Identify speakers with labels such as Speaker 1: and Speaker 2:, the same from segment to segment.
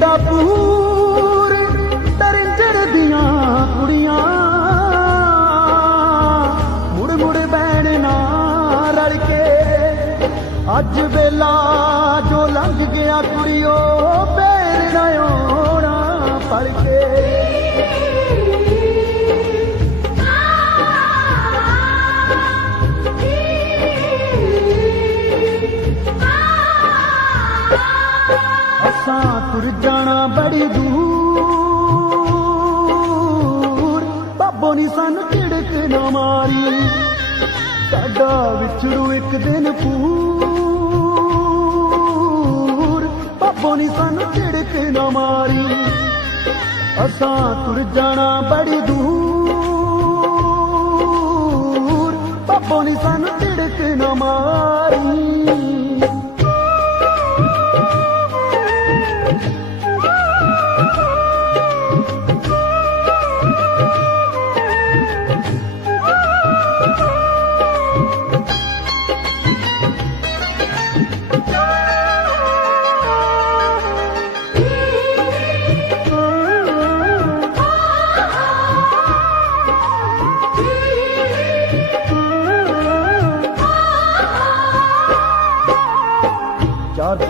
Speaker 1: ਦਾ ਪੂਰ ਤਰਿੰਜੜ ਦੀਆਂ ਕੁੜੀਆਂ। ਮੁੜ ਮੁੜ ਬੈਣ ਨਾ ਰਲ ਕੇ। ਅੱਜ ਵੇਲਾ ਜੋ ਲੰਘ ਗਿਆ ਕੁੜੀਓ, ਫੇਰ ਨਾ ਆਉਣਾ ਪੜ ਕੇ। ਅਸਾਂ ਤੁਰ ਜਾਣਾ ਬੜੀ ਦੂਰ। ਬਾਬੋ ਨੀ ਸਾਨੂੰ ਝਿੜਕ ਨਾ ਮਾਰੀ। ਸਾਡਾ ਵਿਛੜੂ ਇੱਕ ਦਿਨ ਪੂਰ। ਬਾਬੋ ਨੀ ਸਾਨੂੰ ਝਿੜਕ ਨਾ ਮਾਰੀ। ਅਸਾਂ ਤੁਰ ਜਾਣਾ ਬੜੀ ਦੂਰ। ਬਾਬੋ ਨੀ ਸਾਨੂੰ ਝਿੜਕ ਨਾ ਮਾਰੀ।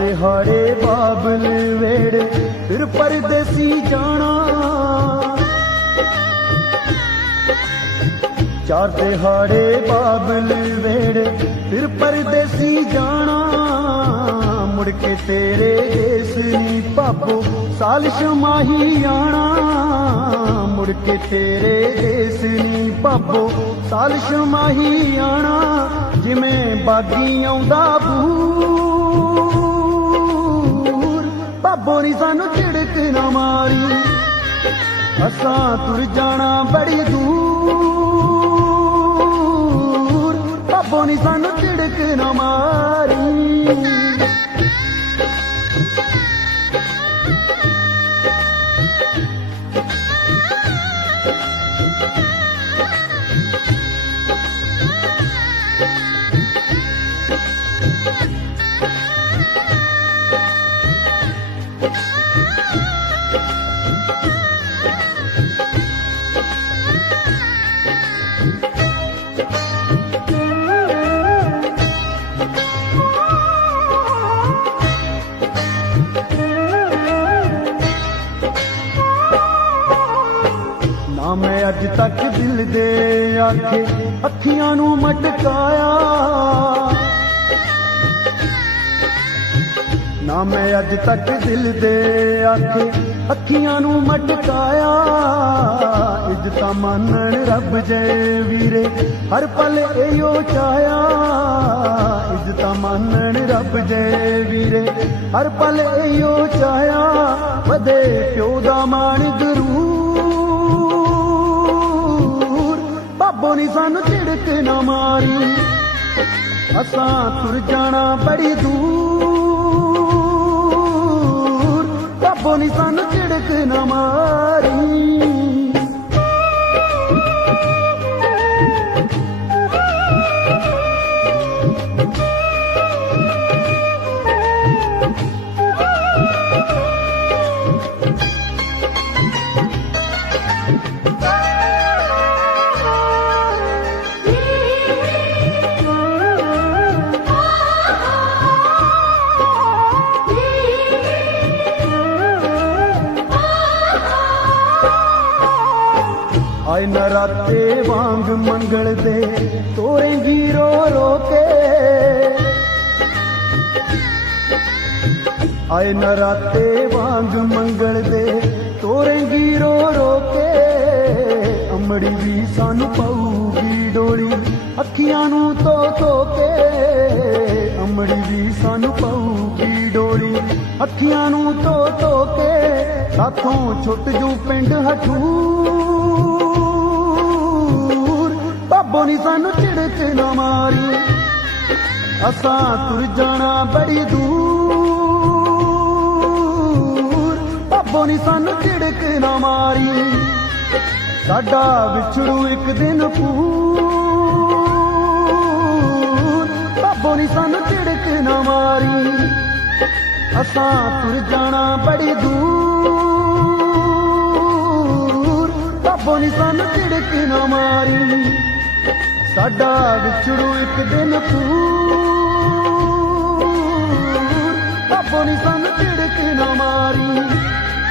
Speaker 1: ਚਾਰ ਦਿਹਾੜੇ ਬਾਬਲ ਵੇੜੇ, ਫਿਰ ਪਰਦੇਸੀ ਜਾਣਾ। ਚਾਰ ਦਿਹਾੜੇ ਬਾਬਲ ਵੇੜੇ, ਫਿਰ ਪਰਦੇਸੀ ਜਾਣਾ। ਮੁੜ ਕੇ ਤੇਰੇ ਦੇਸ ਨੀ ਪਾਪੋ ਸਾਲਿਸ਼ ਮਾਹੀ ਆਣਾ। ਮੁੜ ਕੇ ਤੇਰੇ ਦੇਸ ਨੀ ਪਾਪੋ ਸਾਲਿਸ਼ ਮਾਹੀ ਆਣਾ। ਜਿਵੇਂ ਬਾਗੀ ਆਉਂਦਾ ਬੂ। ਬਾਬੋ ਨੀ ਸਾਨੂੰ ਝਿੜਕ ਨਾ ਮਾਰੀ। ਅਸਾਂ ਤੁਰ ਜਾਣਾ ਬੜੀ ਦੂਰ। ਬਾਬੋ ਨੀ ਸਾਨੂੰ ਝਿੜਕ ਨਾ ਮਾਰੀ। ਨਾ ਮੈਂ ਅੱਜ ਤੱਕ ਦਿਲ ਦੇ ਆਖੇ ਅੱਖੀਆਂ ਨੂੰ ਮਟਕਾਇਆ। ਨਾ ਮੈਂ ਅੱਜ ਤੱਕ ਦਿਲ ਦੇ ਆਖੇ ਅੱਖੀਆਂ ਨੂੰ ਮਟਕਾਇਆ। ਇੱਜ਼ਤਾਂ ਮੰਨਣ ਰੱਬ ਜੇ ਵੀਰੇ, ਹਰ ਪਲ ਇਹੋ ਚਾਹਿਆ। ਇੱਜ਼ਤਾਂ ਮੰਨਣ ਰੱਬ ਜੇ ਵੀਰੇ, ਹਰ ਪਲ ਇਹੋ ਚਾਇਆ ਵਧੇ ਪਿਓ ਦਾ ਮਾਣ ਗਰੂਰ ਬਾਬੋ ਨੀ ਸਾਨੂੰ ਝਿੜਕ ਨਾ ਮਾਰੀ। ਅਸਾਂ ਤੁਰ ਜਾਣਾ ਬੜੀ ਦੂਰ। ਬਾਬੋ ਨੀ ਆਏ ਨਰਾਤੇ ਵਾਂਗ ਮੰਗਲ ਦੇ ਤੋਰੇਂਗੀ ਰੋ ਰੋ ਆਏ ਨਰਾਤੇ ਵਾਂਗ ਮੰਗਲ ਦੇ ਤੋਰੇਂਗੀ ਰੋ ਰੋ ਕੇ ਅੰਮੜੀ ਵੀ ਸਾਨੂੰ ਪਾਊਗੀ ਡੋਲੀ, ਅੱਖੀਆਂ ਨੂੰ ਧੋ ਤੋ ਕੇ ਅੰਮੜੀ ਵੀ ਸਾਨੂੰ ਪਾਊਗੀ ਡੋਲੀ, ਅੱਖੀਆਂ ਨੂੰ ਧੋ ਧੋ ਕੇ ਸਾਥੋਂ ਛੁੱਟ ਜੂ ਪਿੰਡ ਹਠੂਰ ਬਾਬੋ ਨੀ ਸਾਨੂੰ ਝਿੜਕ ਨਾ ਮਾਰੀ। ਅਸਾਂ ਤੁਰ ਜਾਣਾ ਬੜੀ ਦੂਰ। ਬਾਬੋ ਨੀ ਸਾਨੂੰ ਝਿੜਕ ਨਾ ਮਾਰੀ। ਸਾਡਾ ਵਿਛੜੂ ਇੱਕ ਦਿਨ ਪੂਰ ਬਾਬੋ ਨੀ ਸਾਨੂੰ ਝਿੜਕ ਨਾ ਮਾਰੀ। ਅਸਾਂ ਤੁਰ ਜਾਣਾ ਬੜੀ ਦੂਰ। ਰੱਬੋ ਨੀ ਸਾਨੂੰ ਝਿੜਕ ਨਾ ਮਾਰੀ। ਸਾਡਾ ਵਿਛੜੂ ਇੱਕ ਦਿਨ ਪੂਰ ਰੱਬੋ ਨੀ ਸਾਨੂੰ ਝਿੜਕ ਨਾ ਮਾਰੀ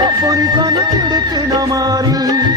Speaker 1: ਰੱਬੋ ਨੀ ਸਾਨੂੰ ਝਿੜਕ ਨਾ ਮਾਰੀ।